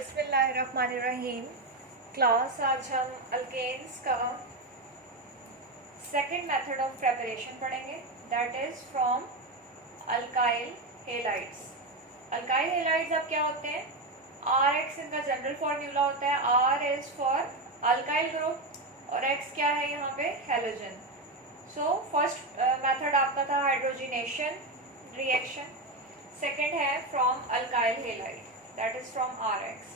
बिस्मिल्लाहिर्रहमानिर्रहीम। क्लास आज हम अल्केन्स का सेकंड मेथड ऑफ प्रेपरेशन पढ़ेंगे, that is from alkyl halides. Alkyl halides अब क्या होते हैं? आर एक्स इनका जनरल फॉर्मूला होता है। R is for alkyl group और एक्स क्या है यहाँ पे? हैलोजन। सो फर्स्ट मेथड आपका था हाइड्रोजिनेशन रिएक्शन, सेकेंड है from alkyl halide, that is from R X.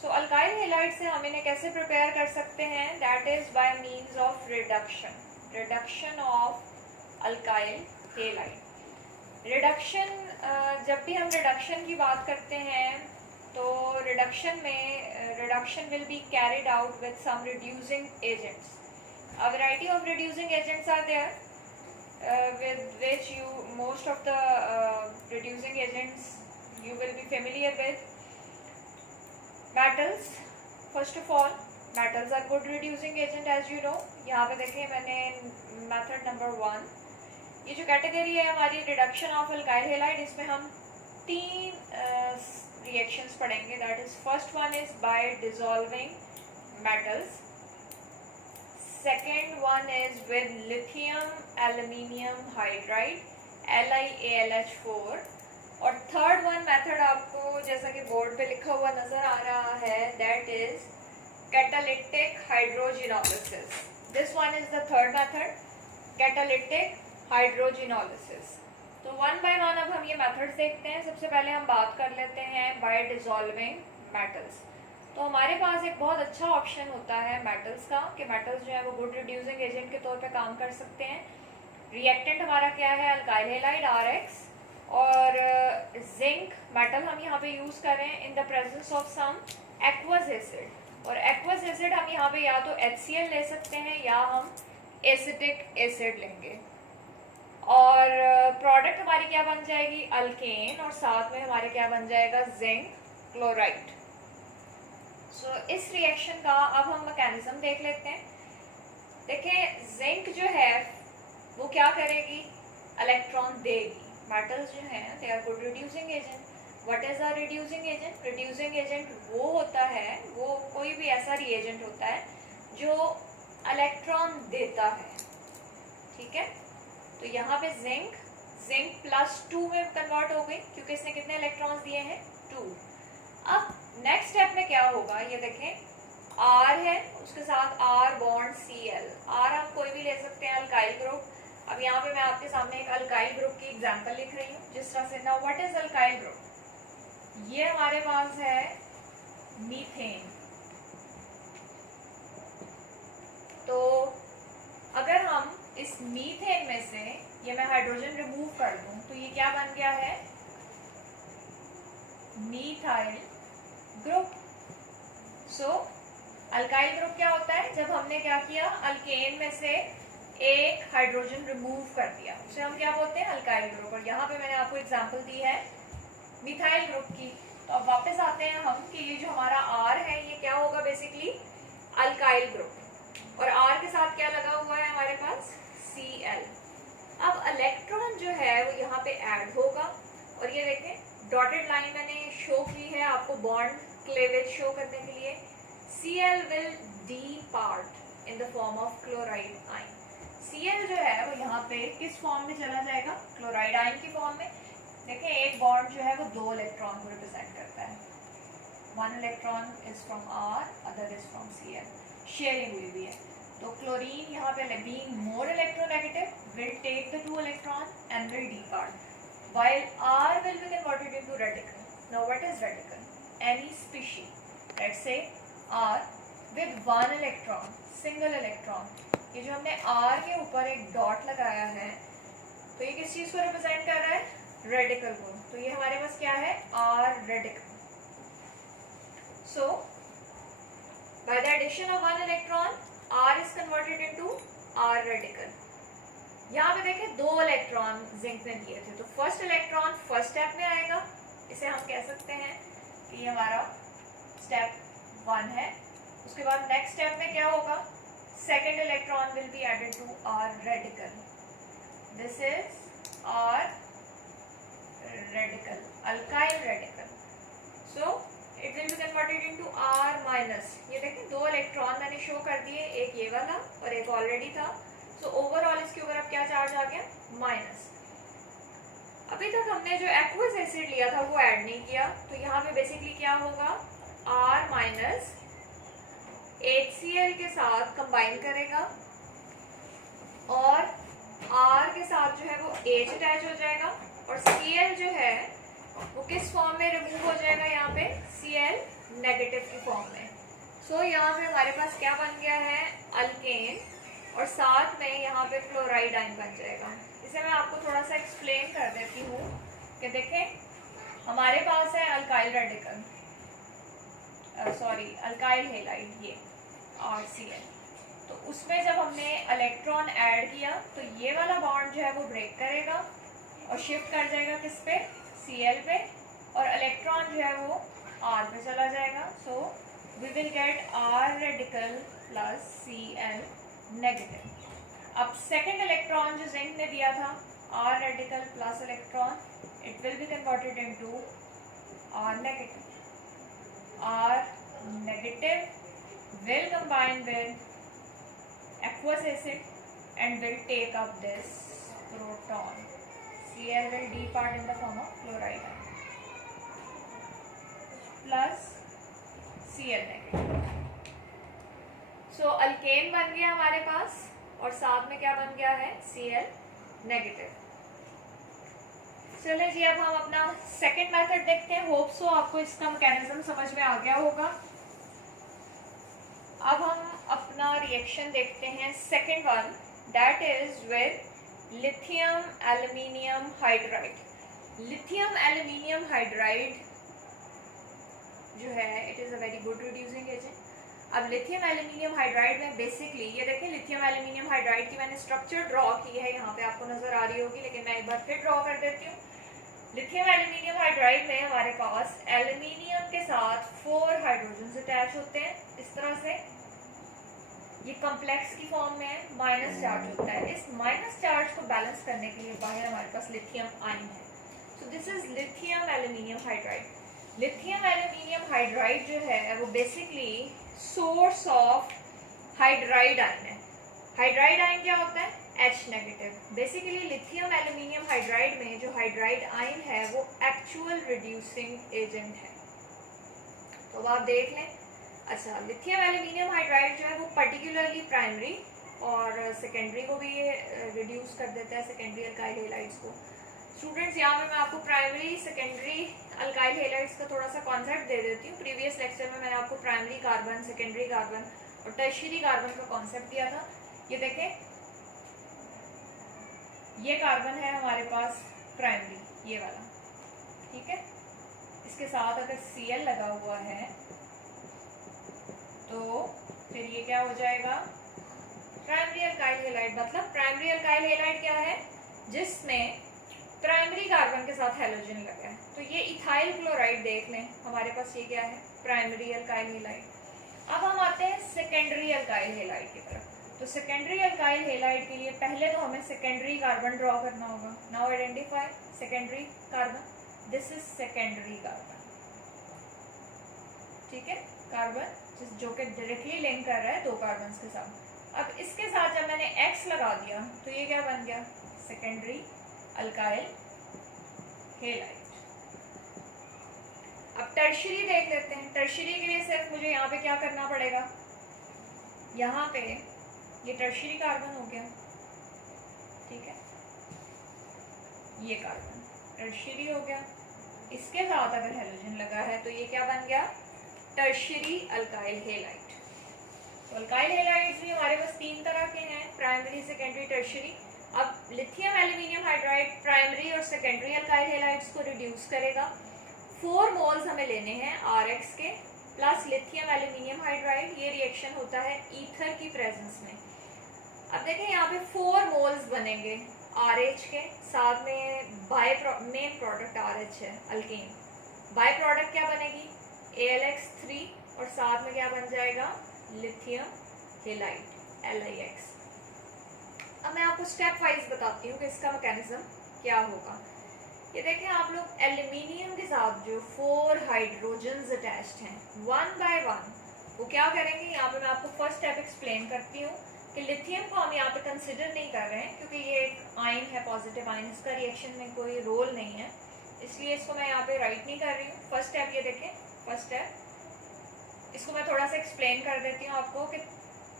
So alkyl halide से हम इन्हें कैसे प्रिपेयर कर सकते हैं? That is by means of reduction, reduction of alkyl halide. Reduction, जब भी हम रिडक्शन की बात करते हैं तो रिडक्शन में reduction will be carried out with some reducing agents. A variety of reducing agents are there with which you most of the reducing agents you will be familiar with. Metals, first of all, metals are good reducing agent as you know. यहाँ पे देखें मैंने method number 1, ये जो category है हमारी reduction of alkyl halide, इसमें हम तीन रिएक्शंस पढ़ेंगे। That is first one is by dissolving metals, second one is with lithium aluminium hydride LiAlH4 और थर्ड वन मेथड आपको जैसा कि बोर्ड पे लिखा हुआ नजर आ रहा है, that is catalytic hydrogenolysis. This one is the third method, catalytic hydrogenolysis. तो वन बाय वन अब हम ये मेथड्स देखते हैं। सबसे पहले हम बात कर लेते हैं बाय डिसॉल्विंग मेटल्स। तो हमारे पास एक बहुत अच्छा ऑप्शन होता है मेटल्स का कि मेटल्स जो है वो गुड रिड्यूसिंग एजेंट के तौर पे काम कर सकते हैं। रिएक्टेंट हमारा क्या है? अल्काइल हेलाइड आर एक्स, और जिंक मेटल हम यहाँ पे यूज करें in the presence of some aqueous acid. और एक्वस एसिड हम यहाँ पे या तो HCl ले सकते हैं या हम एसिटिक एसिड लेंगे, और प्रोडक्ट हमारी क्या बन जाएगी? अल्केन, और साथ में हमारे क्या बन जाएगा? Zinc chloride. सो इस रिएक्शन का अब हम मैकेनिज्म देख लेते हैं। देखें, जिंक जो है वो क्या करेगी? इलेक्ट्रॉन देगी। मेटल्स जो हैं they are good reducing agent. What is a reducing agent? Reducing agent वो होता है, वो कोई भी ऐसा रिएजेंट होता है जो इलेक्ट्रॉन देता है। ठीक है, तो यहाँ पे जिंक +2 में कन्वर्ट हो गई क्योंकि इसने कितने इलेक्ट्रॉन्स दिए हैं? 2। अब नेक्स्ट स्टेप में क्या होगा? ये देखें, R है, उसके साथ R बॉन्ड Cl। R हम कोई भी ले सकते हैं, अल्काइल ग्रुप। अब यहाँ पे मैं आपके सामने एक अल्काइल ग्रुप की एग्जांपल लिख रही हूँ जिस तरह से ना, व्हाट इज अल्काइल ग्रुप? ये हमारे पास है मीथेन। तो अगर हम इस मीथेन में से ये मैं हाइड्रोजन रिमूव कर दूं तो ये क्या बन गया है? Methyl group. So alkyl group क्या होता है? जब हमने क्या किया? अल्केन में से एक हाइड्रोजन रिमूव कर दिया, उसे हम क्या बोलते हैं? Alkyl group. और यहाँ पे मैंने आपको एग्जांपल दी है मिथाइल ग्रुप की। तो अब वापस आते हैं हम कि ये जो हमारा R है ये क्या होगा? बेसिकली अल्काइल ग्रुप, और R के साथ क्या लगा हुआ है हमारे पास? Cl। अब इलेक्ट्रॉन जो है वो यहाँ पे ऐड होगा, और ये देखें डॉटेड लाइन मैंने शो की है आपको बॉन्ड क्लेवेज शो करने के लिए। Cl will depart in the form of chloride ion। Cl जो है वो यहाँ पे किस फॉर्म में चला जाएगा? क्लोराइड आयन की फॉर्म में। देखें, एक बॉन्ड जो है वो 2 इलेक्ट्रॉन को रिप्रेजेंट करता है। 1 electron is from R, other is from Cl, sharing हुई भी है। तो क्लोरीन यहाँ पे being more electronegative will take the 2 electron and will depart, while R will be converted into radical. Now what is radical? Any species, let's say R with 1 electron, single electron। ये जो हमने R के ऊपर एक dot लगाया है तो ये किस चीज को रिप्रेजेंट कर रहा है? रेडिकल को। तो ये हमारे पास क्या है? R radical। So by the addition of 1 electron R is converted into R radical। यहाँ पे देखें 2 इलेक्ट्रॉन जिंक ने दिए थे, तो फर्स्ट इलेक्ट्रॉन फर्स्ट स्टेप में आएगा, इसे हम कह सकते हैं कि ये हमारा स्टेप 1 है। उसके बाद नेक्स्ट स्टेप में क्या होगा? Second electron will be added to R radical। दिस इज R radical, alkyl radical। So it will be converted show कर दिए, एक ये वाला और एक ऑलरेडी था। सो ओवरऑल इसके ऊपर अब क्या चार्ज आ गया, माइनस। अभी तक हमने जो एक्वस एसिड लिया था वो ऐड नहीं किया, तो यहाँ पे बेसिकली क्या होगा, R माइनस HCl के साथ कंबाइन करेगा और R के साथ जो है वो H अटैच हो जाएगा और Cl जो है वो किस फॉर्म में रिमूव हो जाएगा, यहाँ पे Cl नेगेटिव की फॉर्म में। सो यहाँ पे हमारे पास क्या बन गया है, अल्केन और साथ में यहाँ पे क्लोराइड आयन बन जाएगा। इसे मैं आपको थोड़ा सा एक्सप्लेन कर देती हूँ कि देखें, हमारे पास है alkyl radical, sorry alkyl halide, ये RCl। तो उसमें जब हमने इलेक्ट्रॉन ऐड किया तो ये वाला बॉन्ड जो है वो ब्रेक करेगा और शिफ्ट कर जाएगा किस पे, Cl पे, और इलेक्ट्रॉन जो है वो R पे चला जाएगा। So we will get R radical plus Cl negative. अब सेकेंड इलेक्ट्रॉन जो जिंक ने दिया था, R radical plus electron, it will be converted into R negative. R negative will combine with aqueous acid and will take up this proton. Cl will depart in the form of chloride plus Cl negative. So alkane बन गया हमारे पास और साथ में क्या बन गया है, Cl नेगेटिव। चलिए जी, अब हम अपना सेकेंड मेथड देखते हैं। होप सो आपको इसका मैकेनिज्म समझ में आ गया होगा। अब हम अपना रिएक्शन देखते हैं second one, that is with lithium aluminium hydride. Lithium aluminium hydride जो है it is a very good reducing agent. अब लिथियम एल्यूमिनियम हाइड्राइड में बेसिकली ये देखें, लिथियम एल्यूमिनियम हाइड्राइड की मैंने स्ट्रक्चर ड्रॉ की है, यहाँ पे आपको नजर आ रही होगी, लेकिन मैं एक बार फिर ड्रॉ कर देती हूँ। लिथियम एल्यूमिनियम हाइड्राइड में हमारे पास एल्यूमिनियम के साथ 4 हाइड्रोजन अटैच होते हैं इस तरह से, ये कॉम्प्लेक्स की फॉर्म में माइनस चार्ज होता है। इस माइनस चार्ज को बैलेंस करने के लिए बाहर हमारे पास लिथियम आयन है। So this is lithium aluminium hydride. Lithium aluminium hydride जो है वो basically source of hydride ion है। हाइड्राइड आयन क्या होता है, H negative. Basically lithium aluminium hydride में जो हाइड्राइड आयन है वो एक्चुअल रिड्यूसिंग एजेंट है। तो अब आप देख लें, अच्छा लिथियम एल्यूमिनियम हाइड्राइड जो है वो पर्टिकुलरली प्राइमरी और सेकेंडरी को भी रिड्यूस कर देता है, सेकेंडरी अल्काइल हेलाइड्स को। स्टूडेंट्स, यहाँ पे मैं आपको प्राइमरी सेकेंडरी अल्काइल हेलाइड्स का थोड़ा सा कॉन्सेप्ट दे देती हूँ। प्रीवियस लेक्चर में मैंने आपको प्राइमरी कार्बन, सेकेंडरी कार्बन और टर्शियरी कार्बन का कॉन्सेप्ट दिया था। ये देखें, ये कार्बन है हमारे पास प्राइमरी, ये वाला, ठीक है। इसके साथ अगर Cl लगा हुआ है तो फिर ये क्या हो जाएगा, प्राइमरी अल्काइल हेलाइड। मतलब प्राइमरी अल्काइल हेलाइड क्या है, जिसमें प्राइमरी कार्बन के साथ हैलोजन लगा है। तो ये इथाइल क्लोराइड देख लें, हमारे पास ये क्या है, प्राइमरी अल्काइल हेलाइड। अब हम आते हैं सेकेंडरी अल्काइल हेलाइड की तरफ। तो सेकेंडरी अल्काइल हेलाइड के लिए पहले तो हमें सेकेंडरी कार्बन ड्रॉ करना होगा। Now identify secondary carbon, this is secondary carbon, ठीक है। कार्बन जो कि डायरेक्टली लिंक कर रहा है 2 कार्बन के साथ। अब इसके साथ जब मैंने X लगा दिया तो ये क्या बन गया, सेकेंडरी अल्काइल हेलाइड। अब टर्शियरी देख लेते हैं। टर्शियरी के लिए सिर्फ मुझे यहाँ पे क्या करना पड़ेगा, यहाँ पे ये टर्शियरी कार्बन हो गया, ठीक है, ये कार्बन टर्शियरी हो गया। इसके साथ अगर हैलोजन लगा है तो ये क्या बन गया, टर्शियरी अल्काइल हेलाइड। तो अल्काइल हेलाइड्स भी हमारे पास 3 तरह के हैं, प्राइमरी, सेकेंडरी, टर्शियरी। अब लिथियम एल्यूमिनियम हाइड्राइड प्राइमरी और सेकेंडरी अल्काइल हेलाइड्स को रिड्यूस करेगा। 4 मोल्स हमें लेने हैं RX के प्लस लिथियम एल्यूमिनियम हाइड्राइड। ये रिएक्शन होता है ईथर की प्रेजेंस में। अब देखें यहाँ पे 4 मोल्स बनेंगे RH के, साथ में मेन प्रोडक्ट RH है, अल्केन। बाय प्रोडक्ट क्या बनेगी, AlX3 और साथ में क्या बन जाएगा, लिथियम हेलाइड LiX। अब मैं आपको स्टेप वाइज बताती हूँ कि इसका मैकेनिज्म क्या होगा। ये देखें आप लोग, एल्यूमिनियम के साथ जो 4 हाइड्रोजन्स अटैच्ड हैं, 1 बाय 1 वो क्या करेंगे, यहाँ पे मैं आपको फर्स्ट स्टेप एक्सप्लेन करती हूँ कि लिथियम को हम यहाँ पे कंसिडर नहीं कर रहे हैं क्योंकि ये एक आयन है, पॉजिटिव आयन, इसका रिएक्शन में कोई रोल नहीं है, इसलिए इसको मैं यहाँ पे राइट नहीं कर रही हूँ। फर्स्ट स्टेप ये देखें, फर्स्ट स्टेप इसको मैं थोड़ा सा एक्सप्लेन कर देती हूँ आपको कि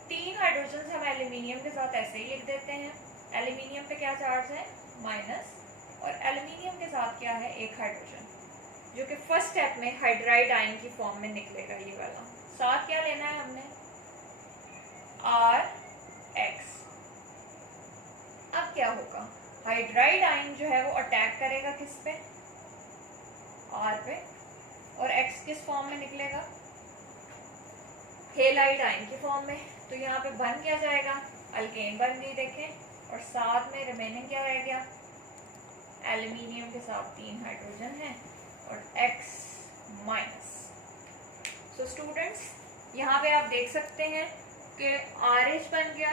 3 हाइड्रोजन हम एल्यूमिनियम के साथ ऐसे ही लिख देते हैं। एल्यूमिनियम पे क्या चार्ज है, माइनस, और एल्यूमिनियम के साथ क्या है, एक हाइड्रोजन, जो कि फर्स्ट स्टेप में हाइड्राइड आयन की फॉर्म में निकलेगा ये वाला। साथ क्या लेना है हमने, RX। अब क्या होगा, हाइड्राइड आयन जो है वो अटैक करेगा किस पे, R पे, और X किस फॉर्म में निकलेगा, हेलाइड आयन की फॉर्म में। तो यहाँ पे बन क्या जाएगा, अल्केन बन गई देखें, और साथ में रिमेनिंग क्या रह गया, एल्यूमिनियम के साथ 3 हाइड्रोजन है और X माइनस। सो स्टूडेंट्स, यहाँ पे आप देख सकते हैं कि RH बन गया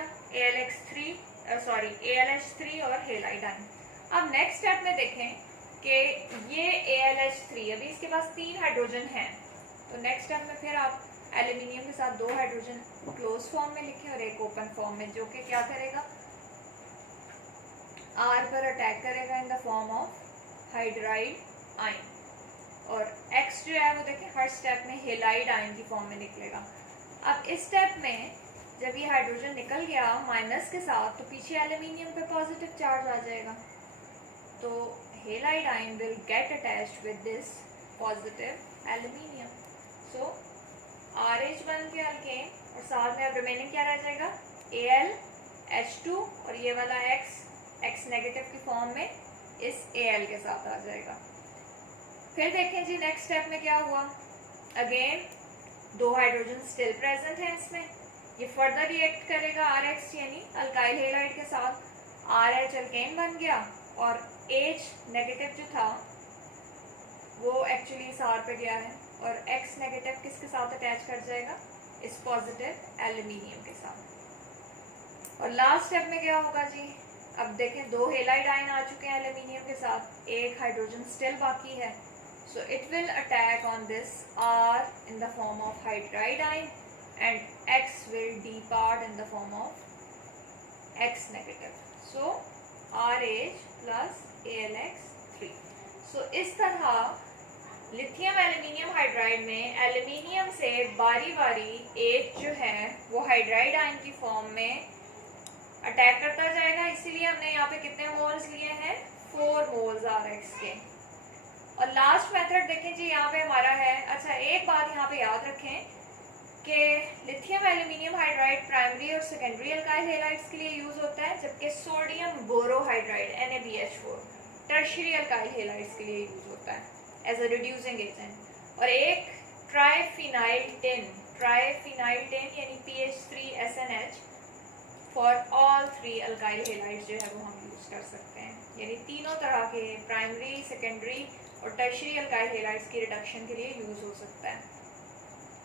ALH3 और हेलाइड आयन। अब नेक्स्ट स्टेप में देखें कि ये ALH3, अभी इसके पास 3 हाइड्रोजन हैं, तो नेक्स्ट स्टेप में फिर आप एल्यूमिनियम के साथ 2 हाइड्रोजन क्लोज फॉर्म में लिखें और एक ओपन फॉर्म में, जो कि क्या करेगा, R पर अटैक करेगा in the form of hydride ion, और X जो है वो देखें हर स्टेप में हेलाइड आयन की फॉर्म में निकलेगा। अब इस स्टेप में जब ये हाइड्रोजन निकल गया माइनस के साथ, तो पीछे एल्यूमिनियम पे पॉजिटिव चार्ज आ जाएगा, तो halide ion will get attached with this positive aluminium. So RH बन के अल्केन, और साथ में अब रिमेनिंग क्या रह जाएगा, AlH2, और ये वाला X नेगेटिव की फॉर्म में इस Al के साथ आ जाएगा। फिर देखें जी नेक्स्ट स्टेप में क्या हुआ, अगेन 2 हाइड्रोजन स्टिल प्रेजेंट है इसमें, ये फर्दर रिएक्ट करेगा RX यानी अल्काइल हेलाइड के साथ, RH अल्केन बन गया, और H नेगेटिव जो था वो एक्चुअली इस R पे गया है, और X नेगेटिव किसके साथ अटैच कर जाएगा, इस पॉजिटिव एल्यूमिनियम के साथ। और लास्ट स्टेप में क्या होगा जी, अब देखें 2 हेलाइड आयन आ चुके हैं एल्यूमिनियम के साथ, एक हाइड्रोजन स्टिल बाकी है, so it will attack on this R in the form of hydride ion and X will depart in the form of X negative, so RH plus AlX3। so इस तरह lithium aluminium hydride में aluminium से बारी बारी एक जो है वो हाइड्राइड आयन की फॉर्म में अटैक करता जाएगा, इसीलिए हमने यहाँ पे कितने मोल्स लिए हैं, 4 मोल्स RX के। और लास्ट मेथड देखें जी, यहाँ पे हमारा है, अच्छा एक बात यहाँ पे याद रखें कि लिथियम एल्यूमिनियम हाइड्राइड प्राइमरी और सेकेंडरी अल्काइल हेलाइड्स के लिए यूज होता है, जबकि sodium borohydride NaBH4 tertiary alkyl halides के लिए यूज होता है एज अ रिड्यूसिंग एजेंट। और एक ट्राइफिनाइल टिन यानी PH3SNH for all 3 alkyl halides जो है वो हम यूज कर सकते हैं, यानी तीनों तरह के प्राइमरी, सेकेंडरी और टर्शियरी अल्काइल हेलाइड्स की रिडक्शन के लिए यूज हो सकता है।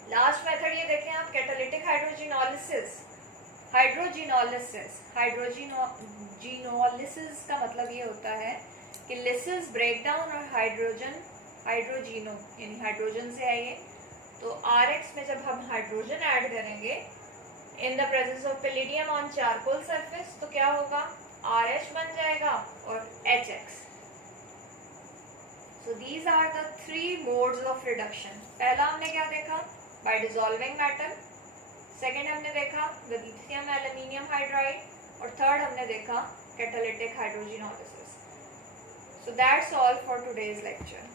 लास्ट मेथड ये देखें आप, कैटालिटिक हाइड्रोजिनोलिसिस का मतलब ये होता है कि लिसिस ब्रेकडाउन और हाइड्रोजिनो यानी हाइड्रोजन से है ये, तो RX में जब हम हाइड्रोजन ऐड करेंगे इन the presence of palladium on charcoal surface, तो क्या होगा, RH बन जाएगा और HX। So these are the 3 modes of reduction। पहला हमने क्या देखा, by dissolving metal, सेकेंड हमने देखा with lithium aluminium hydride, और थर्ड हमने देखा catalytic hydrogenolysis। So that's all for today's lecture।